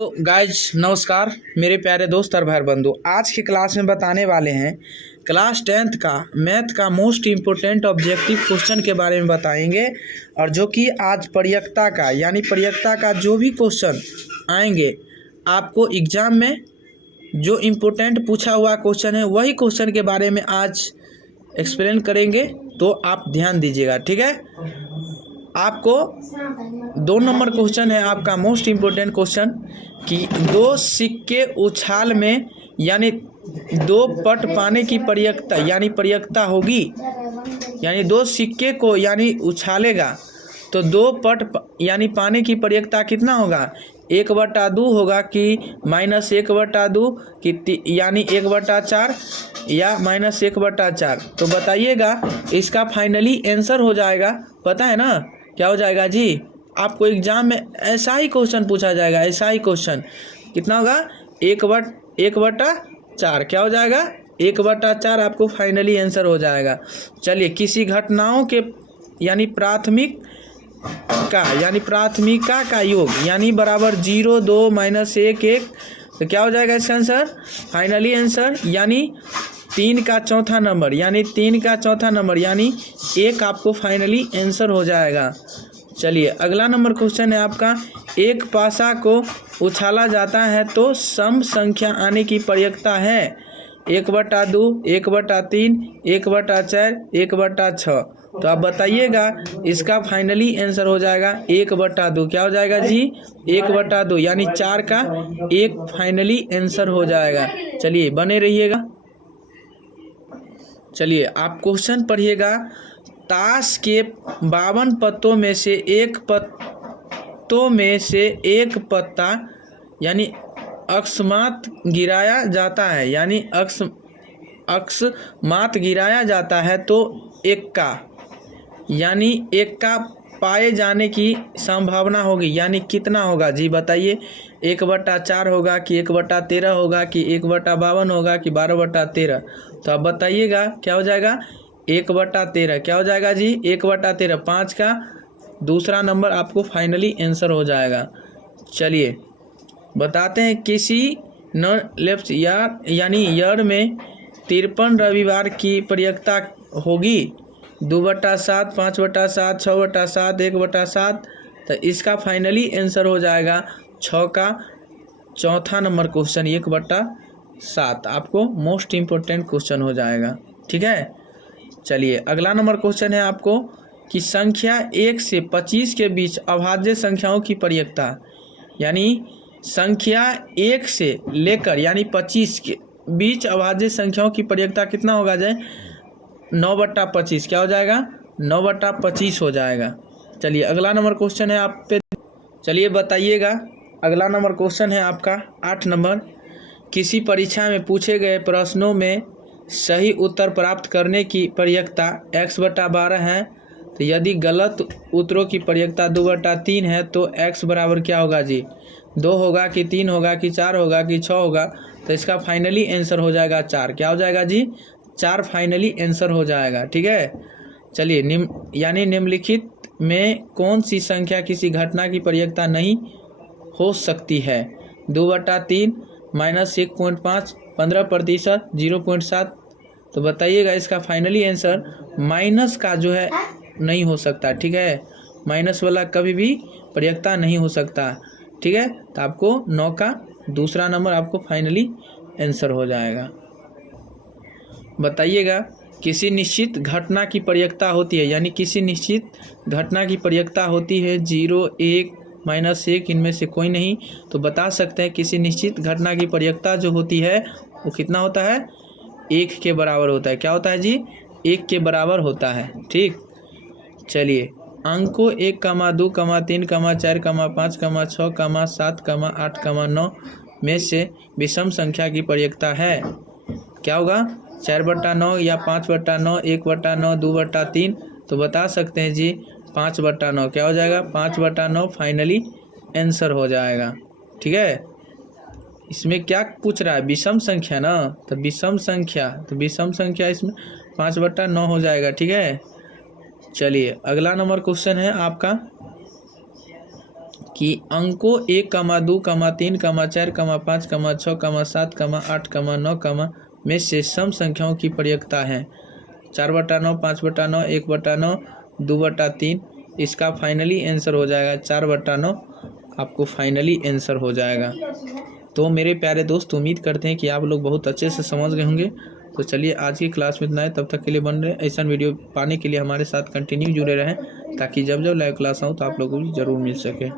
तो गाइज नमस्कार मेरे प्यारे दोस्त और भाई बंधु। आज की क्लास में बताने वाले हैं क्लास 10th का मैथ का मोस्ट इम्पोर्टेंट ऑब्जेक्टिव क्वेश्चन के बारे में बताएंगे। और जो कि आज प्रयक्ता का यानी प्रयक्ता का जो भी क्वेश्चन आएंगे आपको एग्ज़ाम में जो इम्पोर्टेंट पूछा हुआ क्वेश्चन है वही क्वेश्चन के बारे में आज एक्सप्लेन करेंगे, तो आप ध्यान दीजिएगा। ठीक है, आपको 2 नंबर क्वेश्चन है आपका मोस्ट इम्पोर्टेंट क्वेश्चन कि दो सिक्के उछाल में यानी 2 पट पाने की प्रयक्ता यानी प्रयक्ता होगी, यानी 2 सिक्के को यानी उछालेगा तो 2 पट यानी पाने की प्रयक्ता कितना होगा, 1/2 होगा कि -1/2 कि यानी 1/4 या -1/4। तो बताइएगा, इसका फाइनली आंसर हो जाएगा। पता है ना क्या हो जाएगा जी? आपको एग्जाम में ऐसा ही क्वेश्चन पूछा जाएगा, ऐसा ही क्वेश्चन कितना होगा 1/4 क्या हो जाएगा 1/4 आपको फाइनली आंसर हो जाएगा। चलिए, किसी घटनाओं के यानी प्राथमिका का योग यानी बराबर 0, 2, -1, 1, तो क्या हो जाएगा इसका आंसर फाइनली आंसर यानी 3 का चौथा नंबर यानी 1 आपको फाइनली आंसर हो जाएगा। चलिए, अगला नंबर क्वेश्चन है आपका, एक पासा को उछाला जाता है तो सम संख्या आने की प्रयक्ता है 1/2, 1/3, 1/4, 1/6। तो आप बताइएगा, इसका फाइनली आंसर हो जाएगा 1/2। क्या हो जाएगा जी 1/2 यानी 4 का 1 फाइनली आंसर हो जाएगा। चलिए, बने रहिएगा। चलिए, आप क्वेश्चन पढ़िएगा, ताश के 52 पत्तों में से एक पत्ता यानी अकस्मात गिराया जाता है यानी अकस्मात गिराया जाता है तो एक का पाए जाने की संभावना होगी यानी कितना होगा जी? बताइए, 1/4 होगा कि 1/13 होगा कि 1/52 होगा कि 12/13? तो आप बताइएगा क्या हो जाएगा 1/13। क्या हो जाएगा जी 1/13, 5 का दूसरा नंबर आपको फाइनली आंसर हो जाएगा। चलिए, बताते हैं, किसी न लेफ्ट यानी ईयर में 53 रविवार की प्रयक्ता होगी 2/7, 5/7, 6/7, 1/7। तो इसका फाइनली आंसर हो जाएगा 6 का चौथा नंबर क्वेश्चन 1/7 आपको मोस्ट इम्पोर्टेंट क्वेश्चन हो जाएगा। ठीक है, चलिए, अगला नंबर क्वेश्चन है आपको कि संख्या 1 से 25 के बीच अभाज्य संख्याओं की प्रयक्ता यानी संख्या 1 से लेकर यानी 25 के बीच अभाज्य संख्याओं की प्रयक्ता कितना होगा जाए 9/25। क्या हो जाएगा 9/25 हो जाएगा। चलिए, अगला नंबर क्वेश्चन है आप पे। चलिए बताइएगा, अगला नंबर क्वेश्चन है आपका 8 नंबर, किसी परीक्षा में पूछे गए प्रश्नों में सही उत्तर प्राप्त करने की प्रयक्ता x/12 है, तो यदि गलत उत्तरों की प्रयक्ता 2/3 है तो x बराबर क्या होगा जी 2 होगा कि 3 होगा कि 4 होगा कि 6 होगा? तो इसका फाइनली आंसर हो जाएगा 4। क्या हो जाएगा जी 4 फाइनली आंसर हो जाएगा। ठीक है, चलिए, निम्नलिखित में कौन सी संख्या किसी घटना की प्रयक्ता नहीं हो सकती है? 2/3, -1.5, 15%, 0.7। तो बताइएगा, इसका फाइनली आंसर माइनस का जो है नहीं हो सकता। ठीक है, माइनस वाला कभी भी प्रयक्ता नहीं हो सकता। ठीक है, तो आपको 9 का दूसरा नंबर आपको फाइनली आंसर हो जाएगा। बताइएगा, किसी निश्चित घटना की प्रयक्ता होती है यानी किसी निश्चित घटना की प्रयक्ता होती है 0, 1, -1 इनमें से कोई नहीं। तो बता सकते हैं किसी निश्चित घटना की प्रयक्ता जो होती है वो कितना होता है 1 के बराबर होता है। क्या होता है जी 1 के बराबर होता है। ठीक, चलिए, अंकों 1, 2, 3, 4, 5, 6, 7, 8, 9 में से विषम संख्या की प्रयक्ता है क्या होगा 4/9 या 5/9, 1/9, 2/3? तो बता सकते हैं जी 5/9। क्या हो जाएगा 5/9 फाइनली आंसर हो जाएगा। ठीक है, इसमें क्या पूछ रहा है विषम संख्या ना, तो विषम संख्या इसमें 5/9 हो जाएगा। ठीक है, चलिए, अगला नंबर क्वेश्चन है आपका कि अंकों 1, 2, 3, 4, 5, 6, 7, 8, 9 में से सम संख्याओं की प्रयेकता है 4/9, 5/9, 1/9, 2/3। इसका फाइनली आंसर हो जाएगा 4/9, आपको फाइनली आंसर हो जाएगा। तो मेरे प्यारे दोस्त, उम्मीद करते हैं कि आप लोग बहुत अच्छे से समझ गए होंगे। तो चलिए आज की क्लास में इतना है, तब तक के लिए बन रहे ऐसा वीडियो पाने के लिए हमारे साथ कंटिन्यू जुड़े रहें, ताकि जब जब लाइव क्लास आऊँ तो आप लोगों को भी ज़रूर मिल सके।